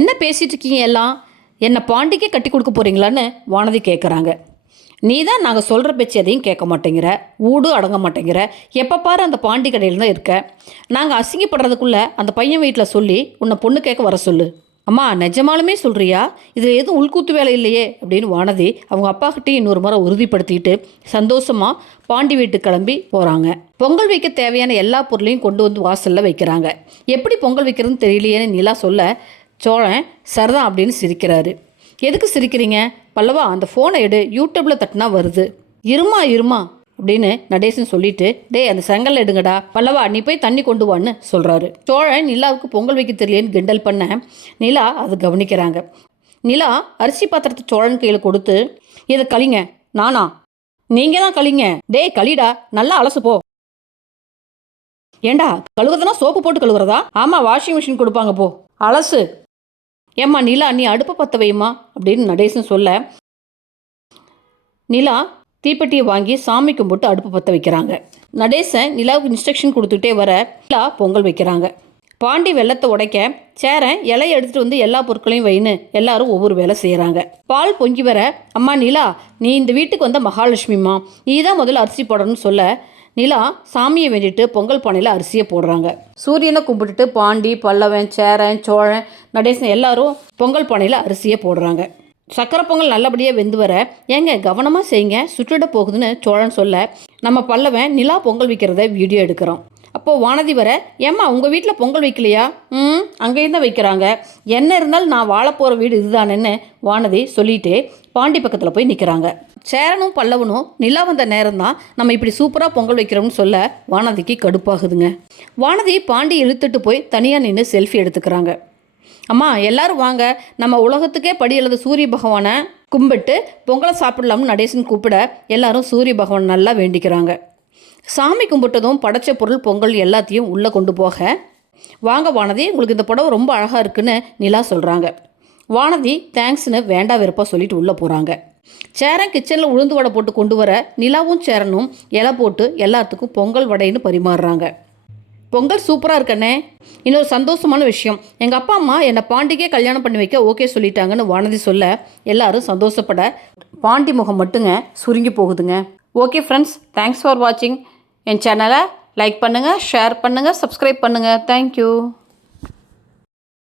என்ன பேசிகிட்டு இருக்கீங்க எல்லாம்? என்னை பாண்டிக்கே கட்டி கொடுக்க போகிறீங்களான்னு வானதி கேட்குறாங்க. நீ தான் நாங்கள் சொல்கிற பேச்சு எதையும் கேட்க மாட்டேங்கிற, ஊடும் அடங்க மாட்டேங்கிற, எப்போ பாரு அந்த பாண்டி கடையில் தான் இருக்க. நாங்கள் அசிங்கப்படுறதுக்குள்ளே அந்த பையன் வீட்டில் சொல்லி உன்னை பொண்ணு கேட்க வர சொல்லு. அம்மா நிஜமாலுமே சொல்கிறியா? இதில் எதுவும் உள்கூத்து வேலை இல்லையே அப்படின்னு வானதி அவங்க அப்பாக்கிட்டையும் இன்னொரு முறை உறுதிப்படுத்திட்டு சந்தோஷமாக பாண்டி வீட்டுக்கு கிளம்பி போகிறாங்க. பொங்கல் வைக்க தேவையான எல்லா பொருளையும் கொண்டு வந்து வாசலில் வைக்கிறாங்க. எப்படி பொங்கல் வைக்கிறதுன்னு தெரியலையேன்னு நிலா சொல்ல சோழன் சரிதான் அப்படின்னு சிரிக்கிறாரு. எதுக்கு சிரிக்கிறீங்க? பல்லவா அந்த ஃபோனை எடு, யூடியூப்பில் தட்டினா வருது. இருமா அப்படின்னு நடேசன் சொல்லிட்டு, டே அந்த செங்கல் எடுங்கடா, பல்லவா நீ போய் தண்ணி கொண்டு வான்னு சொல்கிறாரு. சோழன் நிலாவுக்கு பொங்கல் வைக்க தெரியலேன்னு கிண்டல் பண்ண நிலா அதை கவனிக்கிறாங்க. நிலா அரிசி பாத்திரத்தை சோழன் கையில் கொடுத்து, இதை கழிங்க. நானா? நீங்கள் தான் கழிங்க. டே கழிடா, நல்லா அலசு போ. ஏண்டா கழுவுறதுனா சோப்பு போட்டு கழுவுறதா? ஆமாம் வாஷிங் மிஷின் கொடுப்பாங்க போ, அலசு. ஏம்மா நிலா நீ அடுப்பை பற்ற வையுமா அப்படின்னு நடேசன் சொல்ல நிலா தீப்பெட்டியை வாங்கி சாமி கும்பிட்டு அடுப்பு பற்ற வைக்கிறாங்க. நடேசன் நிலாவுக்கு இன்ஸ்ட்ரக்ஷன் கொடுத்துட்டே வர நிலா பொங்கல் வைக்கிறாங்க. பாண்டி வெள்ளத்தை உடைக்க சேரன் இலையை எடுத்துகிட்டு வந்து எல்லா பொருட்களையும் வைன்னு எல்லாரும் ஒவ்வொரு வேலை செய்கிறாங்க. பால் பொங்கி வர, அம்மா நிலா நீ இந்த வீட்டுக்கு வந்த மகாலட்சுமிம்மா, நீ தான் முதல்ல அரிசி போடணும்னு சொல்ல நிலா சாமியை வேண்டிட்டு பொங்கல் பானையில் அரிசியை போடுறாங்க. சூரியனை கும்பிட்டுட்டு பாண்டி, பல்லவன், சேரன், சோழன், நடேசன் எல்லாரும் பொங்கல் பானையில் அரிசியை போடுறாங்க. சக்கரை பொங்கல் நல்லபடியாக வெந்து வர, ஏங்க கவனமாக செய்யுங்க சுற்றிட போகுதுன்னு சோழன் சொல்ல நம்ம பல்லவன் நிலா பொங்கல் வைக்கிறத வீடியோ எடுக்கிறோம். அப்போது வானதி வர, ஏம்மா உங்கள் வீட்டில் பொங்கல் வைக்கலையா? அங்கேயும் தான் வைக்கிறாங்க. என்ன இருந்தாலும் நான் வாழ போகிற வீடு இதுதானேன்னு வானதி சொல்லிட்டு பாண்டி பக்கத்தில் போய் நிற்கிறாங்க. சேரனும் பல்லவனும் நிலா வந்த நேரம் தான் நம்ம இப்படி சூப்பராக பொங்கல் வைக்கிறோம்னு சொல்ல வானதிக்கு கடுப்பாகுதுங்க. வானதி பாண்டி இழுத்துட்டு போய் தனியாக நின்று செல்ஃபி எடுத்துக்கிறாங்க. அம்மா எல்லாரும் வாங்க, நம்ம உலகத்துக்கே படி எழுத சூரிய பகவானை கும்பிட்டு பொங்கலை சாப்பிடலாம்னு நடேசன் கூப்பிட எல்லாரும் சூரிய பகவான் நல்லா வேண்டிக்கிறாங்க. சாமி கும்பிட்டதும் படைச்ச பொருள் பொங்கல் எல்லாத்தையும் உள்ளே கொண்டு போக, வாங்க வானதி உங்களுக்கு இந்த புடவை ரொம்ப அழகாக இருக்குன்னு நிலா சொல்கிறாங்க. வானதி தேங்க்ஸ்னு வேண்டா வெறுப்பாக சொல்லிட்டு உள்ளே போகிறாங்க. சேரன் கிச்சனில் உளுந்து வடை போட்டு கொண்டு வர நிலாவும் சேரனும் இலை போட்டு எல்லாத்துக்கும் பொங்கல் வடைன்னு பரிமாறுறாங்க. பொங்கல் சூப்பராக இருக்கண்ணே. இன்னொரு சந்தோஷமான விஷயம், எங்கள் அப்பா அம்மா என்னை பாண்டிக்கே கல்யாணம் பண்ணி வைக்க ஓகே சொல்லிட்டாங்கன்னு வானதி சொல்ல எல்லாரும் சந்தோஷப்பட பாண்டி முகம் மட்டுங்க சுருங்கி போகுதுங்க. ஓகே ஃப்ரெண்ட்ஸ், தேங்க்ஸ் ஃபார் வாட்சிங். என் சேனலை லைக் பண்ணுங்கள், ஷேர் பண்ணுங்கள், சப்ஸ்கிரைப் பண்ணுங்கள். தேங்க்யூ.